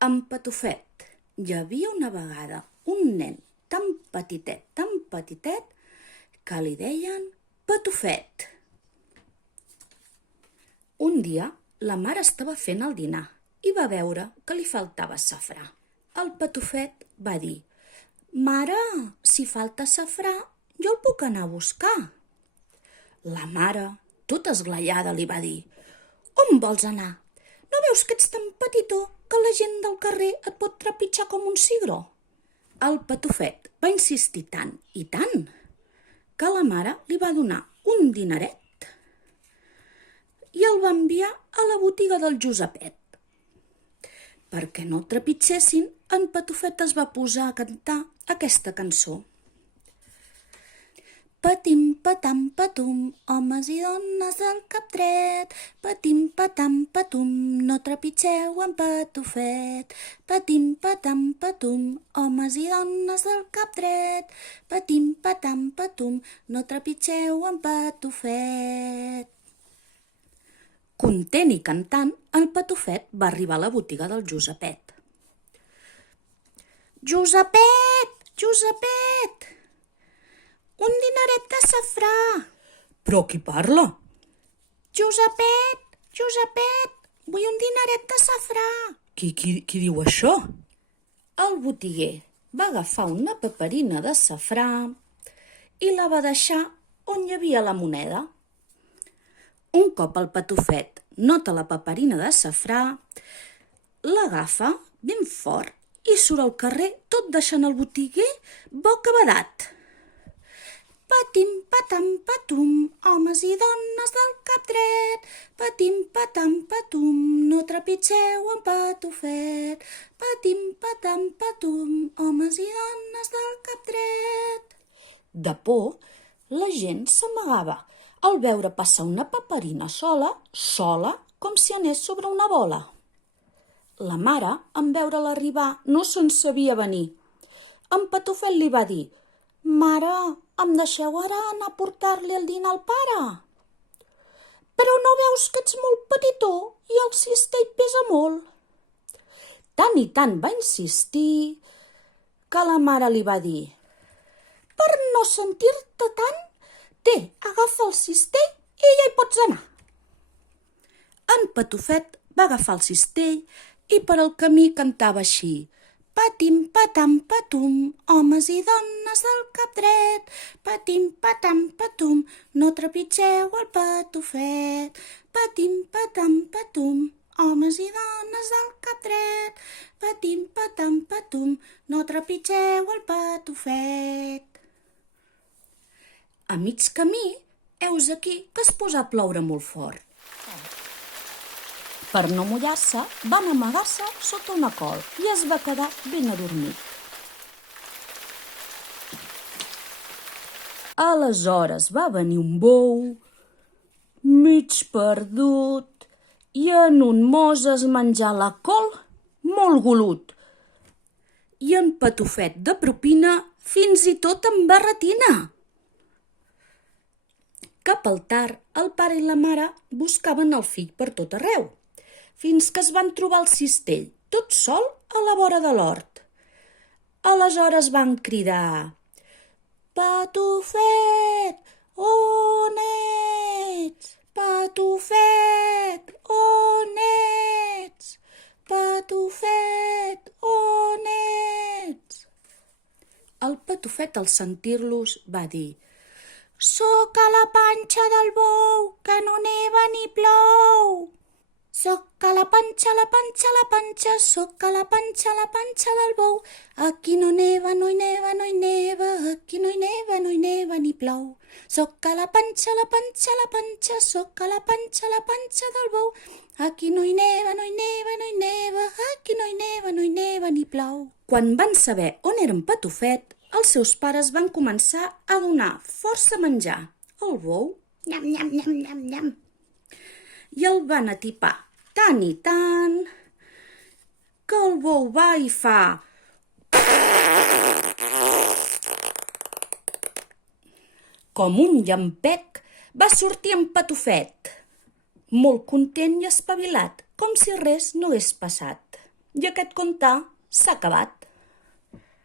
En Patufet, hi havia una vegada un nen tan petitet, que li deien Patufet. Un dia, la mare estava fent el dinar i va veure que li faltava safrà. El Patufet va dir: «Mare, si falta safrà, jo el puc anar a buscar». La mare, tota esglaiada, li va dir: «On vols anar? No veus que ets tan petitó que la gent del carrer et pot trepitjar com un cigró?» El Patufet va insistir tant i tant que la mare li va donar un dineret i el va enviar a la botiga del Josepet. Perquè no el trepitgessin, en Patufet es va posar a cantar aquesta cançó. Patim, patam, patum, homes i dones del cap dret. Patim, patam, patum, no trepitgeu en Patufet. Patim, patam, patum, homes i dones del cap dret. Patim, patam, patum, no trepitgeu en Patufet. Content i cantant, el Patufet va arribar a la botiga del Josepet. «Josepet! Josepet! Un dineret de safrà!» «Però qui parla?» «Josepet! Josepet! Vull un dineret de safrà!» Qui diu això? El botiguer va agafar una paperina de safrà i la va deixar on hi havia la moneda. Un cop el Patufet nota la paperina de safrà, l'agafa ben fort i surt al carrer tot deixant el botiguer bocabadat. Patim, patam, patum, homes i dones del cap dret. Patim, patam, patum, no trepitgeu en Patufet. Patim, patam, patum, homes i dones del cap dret. De por, la gent s'amagava al veure passar una paperina sola, com si anés sobre una bola. La mare, en veure-la arribar, no se'n sabia venir. En Patufet li va dir: «Mare, em deixeu ara anar a portar-li el dinar al pare?» «Però no veus que ets molt petitó i el cistell pesa molt?» Tant i tant va insistir que la mare li va dir: «Per no sentir-te tant, agafa el cistell i ja hi pots anar». En Patufet va agafar el cistell i per el camí cantava així: Patim, patam, patum, homes i dones del cap dret. Patim, patam, patum, no trepitgeu el Patufet. Patim, patam, patum, homes i dones del cap dret. Patim, patam, patum, no trepitgeu el Patufet. A mig camí, heus aquí que es posa a ploure molt fort. Per no mullar-se, van amagar-se sota una col i es va quedar ben adormit. Aleshores va venir un bou, mig perdut, i en un mos es menjà la col molt golut. I en Patufet de propina fins i tot en barretina. Cap al tard, el pare i la mare buscaven el fill per tot arreu, fins que es van trobar el cistell, tot sol a la vora de l'hort. Aleshores van cridar: Patufet, on ets? Patufet, on ets? Patufet, on ets? El Patufet, al sentir-los, va dir: «Soc a la panxa del bou, que no neva ni plou. Soc a la panxa, soc a la panxa del bou. Aquí no neva, no hi neva, no hi neva, aquí no hi neva ni plou. Soc a la panxa, soc a la panxa del bou. Aquí no hi neva, no hi neva, no hi neva, aquí no hi neva ni plou». Quan van saber on era en Patufet, els seus pares van començar a donar força menjar al bou, nyam, nyam, nyam, nyam, nyam, i el van atipar tant i tant que el bou va i fa. Com un llampec va sortir en Patufet, molt content i espavilat, com si res no hagués passat. I aquest conte s'ha acabat.